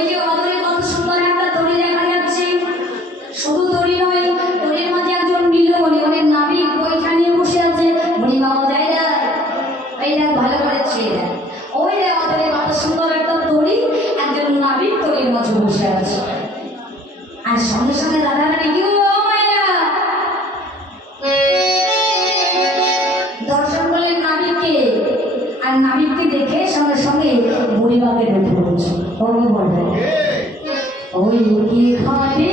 ওই যে অদূরে কত সুন্দর একটা দড়ি দেখা যাচ্ছে, শুধু দড়ি নয়, দড়ির মাঝে একজন নীলমণি অনেক নাবিক বইটা নিয়ে বসে আছে। মণিমামা যায় না, এই দেখ ভালো করে ছেড়ে দেয়, ওই দেখ অদূরে কত সুন্দর একটা দড়ি, একজন নাবিক দড়ির মাঝে বসে আছে। আর সঙ্গে সঙ্গে দাদা কি দর্শন করলেন নাবিককে, আর নাবিককে দেখে সঙ্গে সঙ্গে মণিমাকে দেখে বলছে, বলবে ওই কি খাবে